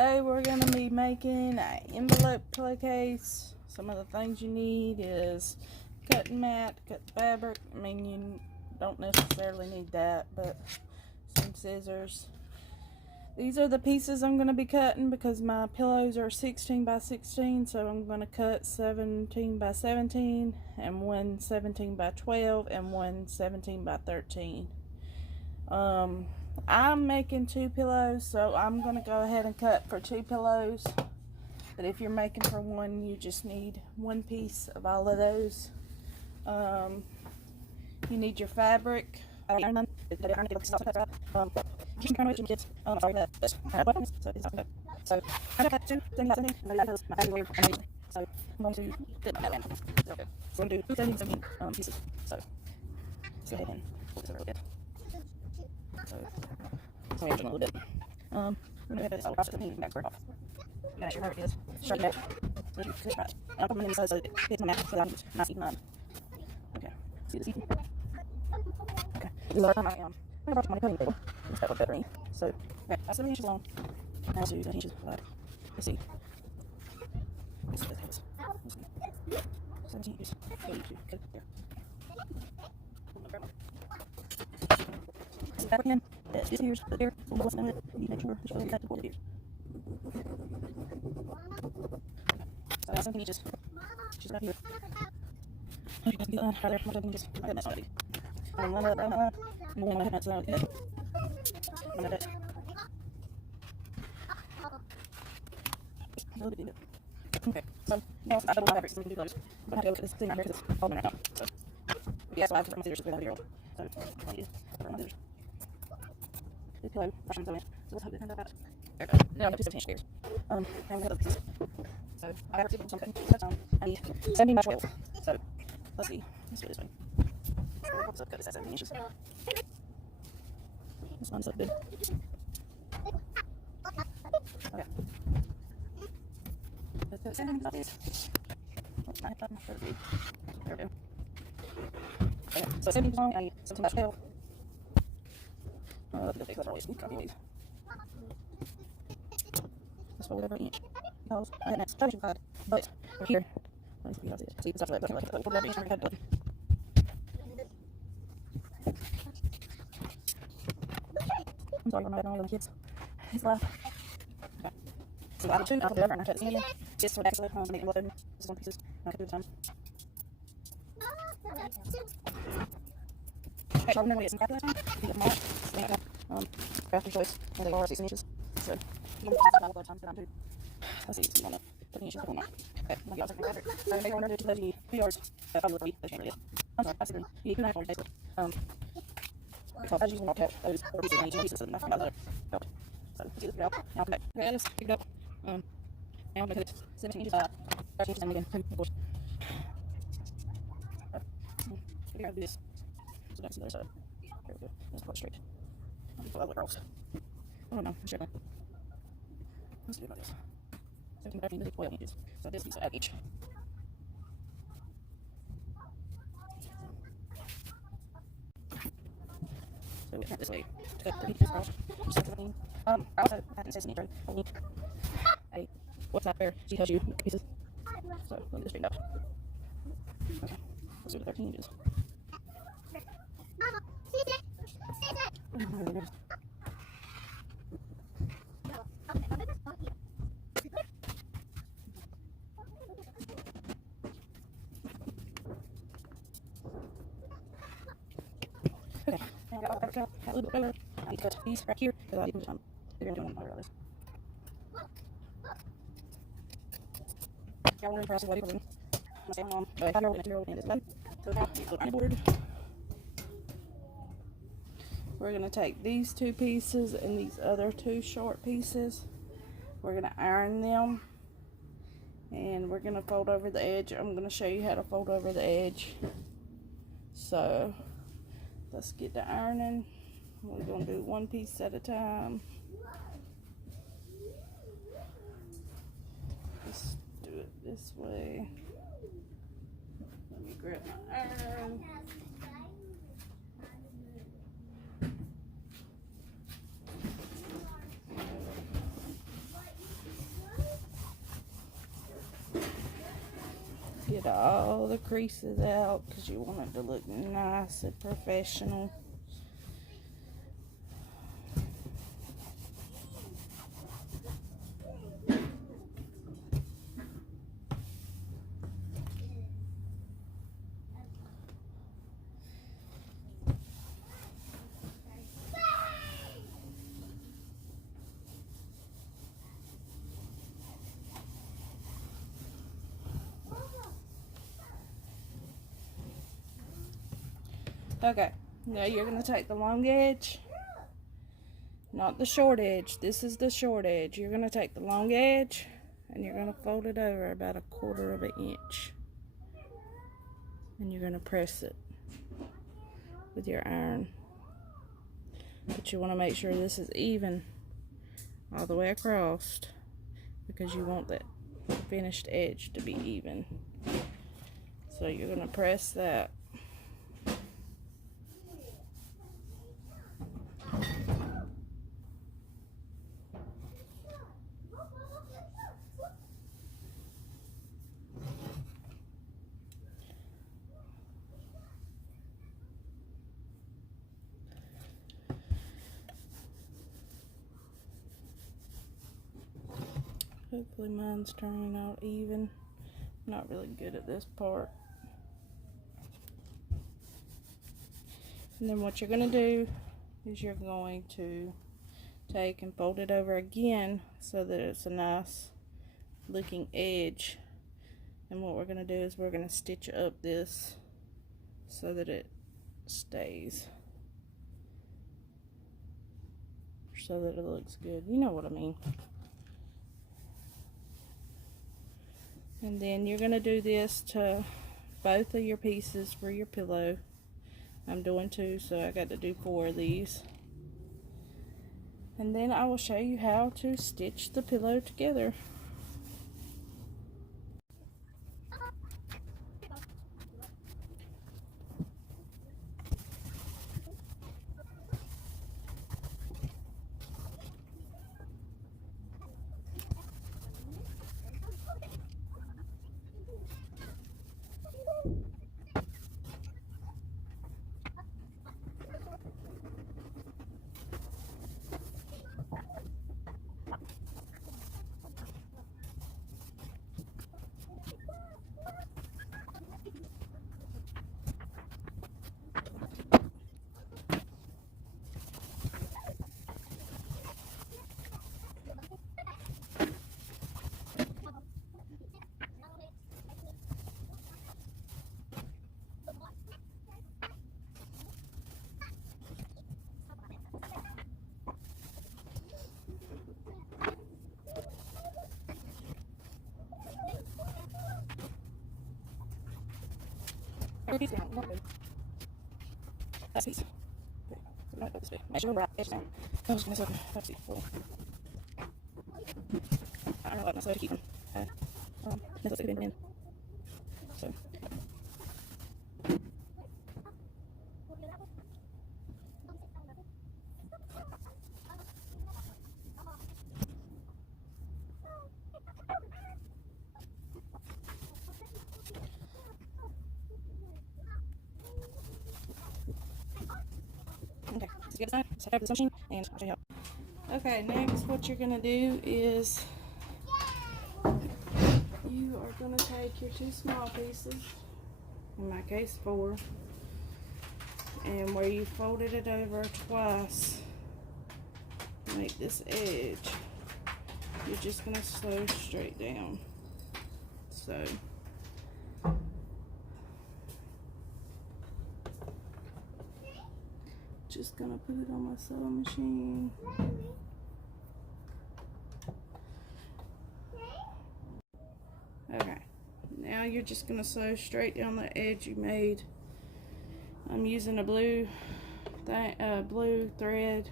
Today we're going to be making an envelope pillowcase. Some of the things you need is cutting mat, cut fabric. I mean, you don't necessarily need that, but some scissors. These are the pieces I'm going to be cutting because my pillows are 16 by 16, so I'm going to cut 17 by 17 and one 17 by 12 and one 17 by 13. I'm making 2 pillows, so I'm going to go ahead and cut for 2 pillows. But if you're making for one, you just need one piece of all of those. You need your fabric. We're going to do this all across the back off. You gotta make sure where it is. Straight back. So you sit right. I'll put them inside so it fits my map so that I'm nice and okay. See the seat? Okay. This is our time I brought my cutting table. It's got a better ring. So, okay, that's 7 inches long. Now let's do 10 inches wide. Let's see. Let's see what that is. 17 inches. 32. Okay, there. Back again. This here's the there. So what's in it? You make sure it's really tight to pull it here. So that's 17 inches. She's got here. Oh, you guys can get right there. 17 inches. I got that already. And one other. I'm going to have that side. I'm going to that. A little bit. Okay. So now I double my fabric so we can do clothes. I'm going to have to go with this thing right here because it's falling right now. So yeah, so I have to put my scissors because I have a year old. So I need to put my scissors. This pillow, brush them so in. So let's hope they turn out. There we go. Now I have 2 17-inch squares. And we have other pieces. So I have 2 cutting. I need 17 by 12. So let's see. Let's do this one. So cut this at 17 inches. This one's so good. Okay. Let's do 17 like this. What's my 30? There we go. Okay. So 17 long, I need 17 by 12. The big always copy these. Let's fold over an inch. Because I had that side, but over here, let's see how it is. See, it's like that. Fold over an inch and I had done. I'm sorry for my little kids. It's loud. Okay. So I have 2, I'll put it over and I cut this in again. Just for the back side, I'm making both of them. Just 1 pieces. I can do the time. Okay, so I'm going to get some craft this time. You get them all. Stand up. Crafting choice, and they are 16 inches. So, you can pass it by time to down too. Let's see, it's on that 13 inches. Okay, I'm going to get all second fabric. So, make order to 2 yards. Probably look for me. They can't really. I'm sorry, I see. You need 2 knife holes basically. So, I was using more cut. Those 4 pieces, I need 2 pieces, so I found out the belt. So, let's get this out. Now, okay, I just picked it up. Now, I'm going to cut it 17 inches wide. 13 inches, and again, of course. Figure out how to do this. So, that's the other side. There we go. Let's put it straight. Pull that across. Oh no, I'm struggling. Let's do it like this. 17 by 13 is 12 inches. So this piece at each. So we turn it this way to cut the pieces across. Just 17. I also have to say some intro. I need a WhatsApp where she tells you the pieces. So let me just straighten out. Okay, let's do the 13 inches. Oh, my goodness. Okay, now I got all the fabric out. Got a little bit of fabric. I need to cut these right here because I need to put bigger than one other. Y'all want to process what I'm going to say my mom, but 5-year-old and 2-year-old and this low. So now we put on the board. We're going to take these 2 pieces and these other 2 short pieces. We're going to iron them. And we're going to fold over the edge. I'm going to show you how to fold over the edge. So, let's get to ironing. We're going to do 1 piece at a time. Let's do it this way. Let me grab my iron. Get all the creases out because you want it to look nice and professional. Okay, now you're going to take the long edge, not the short edge. This is the short edge. You're going to take the long edge and you're going to fold it over about 1/4 of an inch. And you're going to press it with your iron. But you want to make sure this is even all the way across because you want that finished edge to be even. So you're going to press that. Hopefully mine's turning out even. I'm not really good at this part. And then what you're going to do is you're going to take and fold it over again so that it's a nice looking edge. And what we're going to do is we're going to stitch up this so that it stays, so that it looks good. You know what I mean. And then you're going to do this to both of your pieces for your pillow. I'm doing 2, so I got to do 4 of these. And then I will show you how to stitch the pillow together. That's piece. Make sure right edge down. I was going to say, let's see. I don't know what I'm supposed to keep them. That's what's in. So. Okay, let's get aside. Let's have this machine and I'll show you how. Okay, next what you're going to do is you are going to take your 2 small pieces, in my case 4, and where you folded it over twice, make this edge, you're just going to sew straight down. So just gonna put it on my sewing machine. Okay, now you're just gonna sew straight down the edge you made. I'm using a blue thread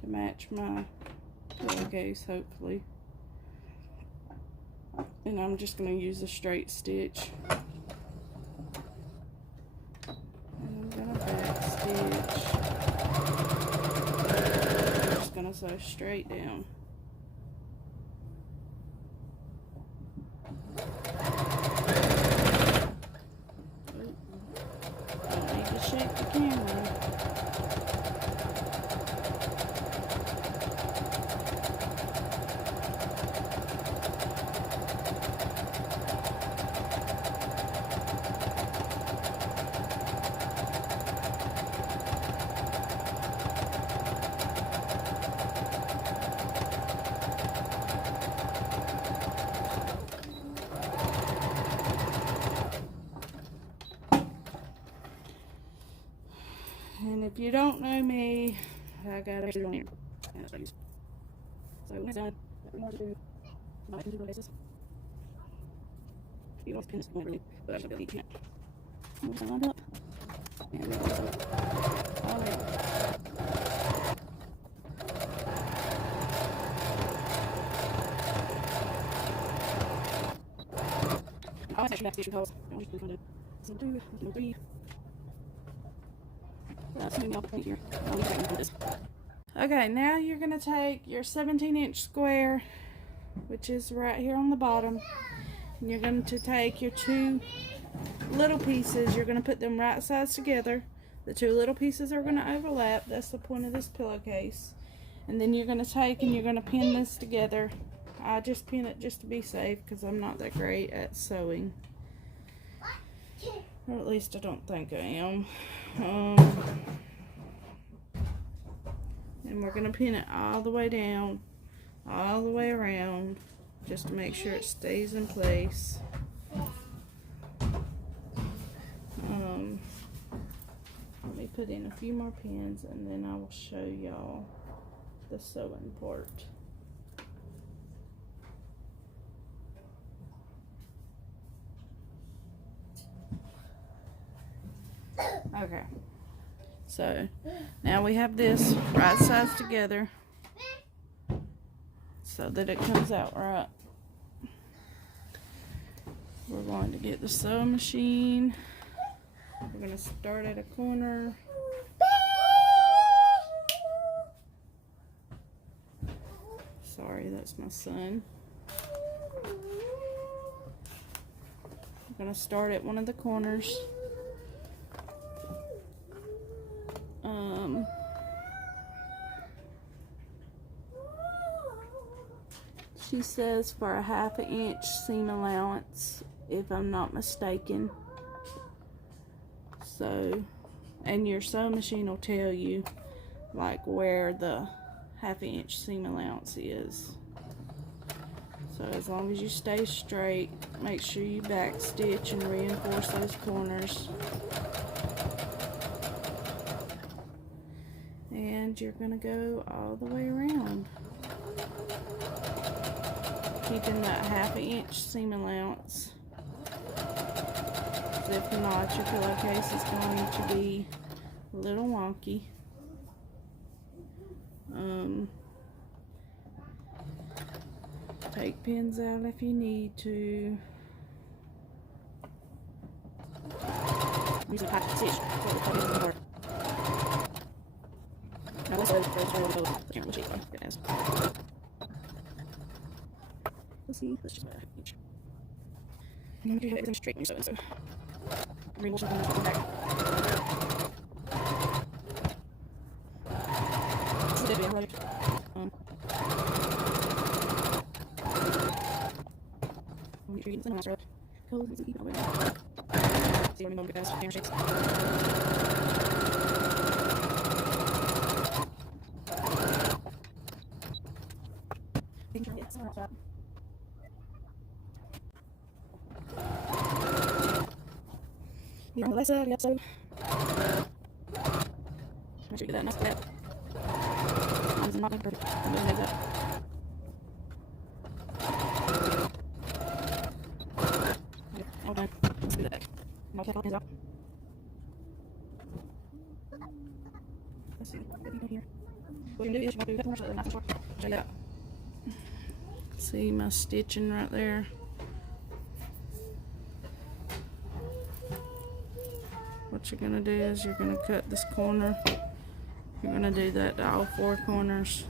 to match my pillowcase, hopefully. And I'm just gonna use a straight stitch. Gonna sew straight down. you don't know me, I got a on here. And that's what I use. So when it's done, we want to do my two places. You always pin this one really, but I should be able to eat it. Move that lined up. And we're going to all the way up. I always actually have to because I always going to do some 2, some 3. Swing out the point here. I'll leave it this. Okay, now you're going to take your 17-inch square, which is right here on the bottom, and you're going to take your 2 little pieces. You're going to put them right sides together. The 2 little pieces are going to overlap. That's the point of this pillowcase. And then you're going to take and you're going to pin this together. I just pin it just to be safe because I'm not that great at sewing. Or at least I don't think I am. And we're going to pin it all the way down, all the way around, just to make sure it stays in place. Let me put in a few more pins and then I will show y'all the sewing part. Okay, so now we have this right sides together so that it comes out right. We're going to get the sewing machine. We're going to start at a corner. Sorry, that's my son. We're going to start at one of the corners. She says for a 1/2 inch seam allowance, if I'm not mistaken. So, and your sewing machine will tell you like where the 1/2 inch seam allowance is. So as long as you stay straight, make sure you back stitch and reinforce those corners. And you're gonna go all the way around, keeping that 1/2 inch seam allowance. If not, your pillowcase is going to be a little wonky. Take pins out if you need to. Use a hot stitch. Now let's see. Let's just I'm going to do it straight so remove something from the back. This is a bit right. Make sure you get some master goes and keep going. See when we go get those hair shapes. Making sure it's not you're on the left side, yep, so make sure you get that nice flat. This is not perfect. I'm going to make that. Okay, all done. Let's do that. I'll take all these out. Let's see what we can do here. What you can do is you can do that one, so that's not short. Check that out. See my stitching right there. What you're going to do is you're going to cut this corner. You're going to do that to all 4 corners.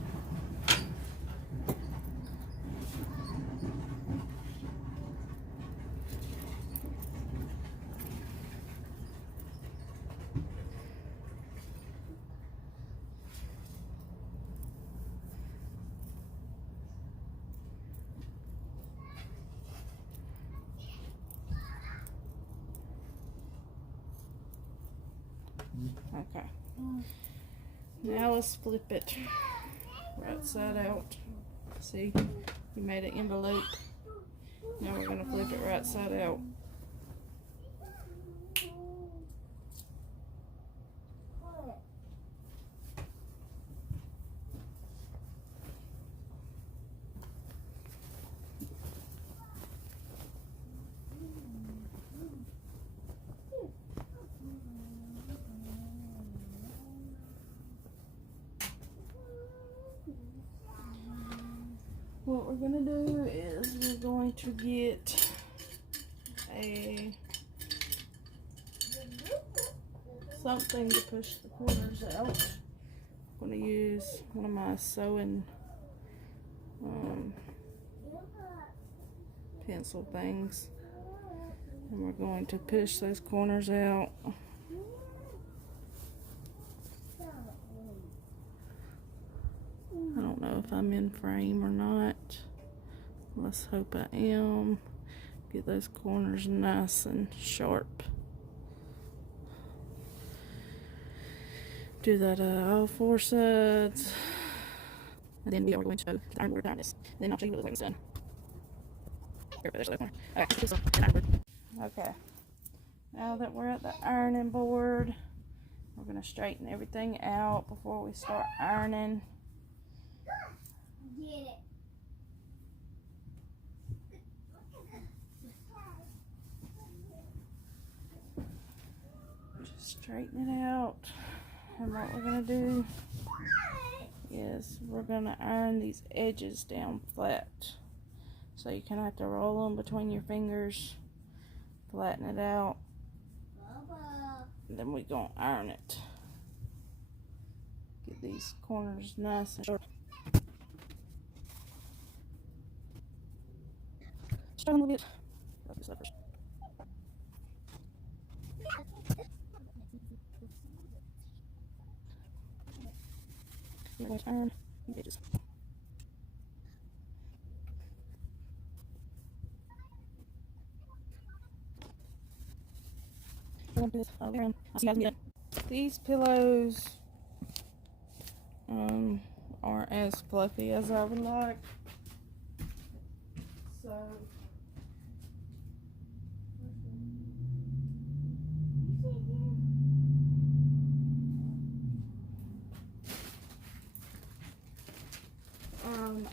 Okay. Now let's flip it right side out. See, we made an envelope. Now we're going to flip it right side out. What we're gonna do is we're going to get something to push the corners out. I'm gonna use one of my sewing pencil things, and we're going to push those corners out. I don't know if I'm in frame or not. Let's hope I am. Get those corners nice and sharp. Do that all four sides. And then we are going to iron board down this. And then I'll show you what it looks like when it's done. Okay. Now that we're at the ironing board, we're going to straighten everything out before we start ironing. Get it. Just straighten it out. And what we're going to do is we're going to iron these edges down flat. So you kind of have to roll them between your fingers, flatten it out, and then we're going to iron it. Get these corners nice and sharp. Start a little bit. We're going to iron the edges. These pillows aren't as fluffy as I would like, so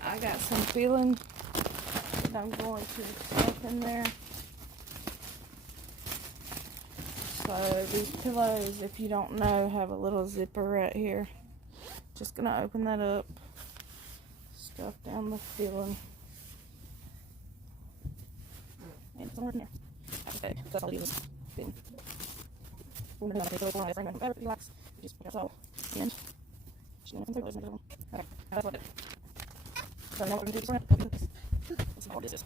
I got some filling that I'm going to stuff in there. So these pillows, if you don't know, have a little zipper right here. Just gonna open that up, stuff down the filling, and it's in there. Okay, that's all it is. Then we're gonna take those lines, whatever you like. You just put it all in. Just gonna throw those in there. Okay, that's what it is. So now what we're gonna do is let's see how this is.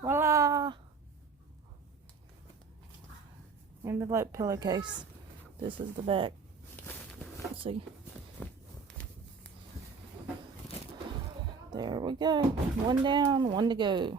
Voila! Envelope pillowcase. This is the back. Let's see. There we go. One down, one to go.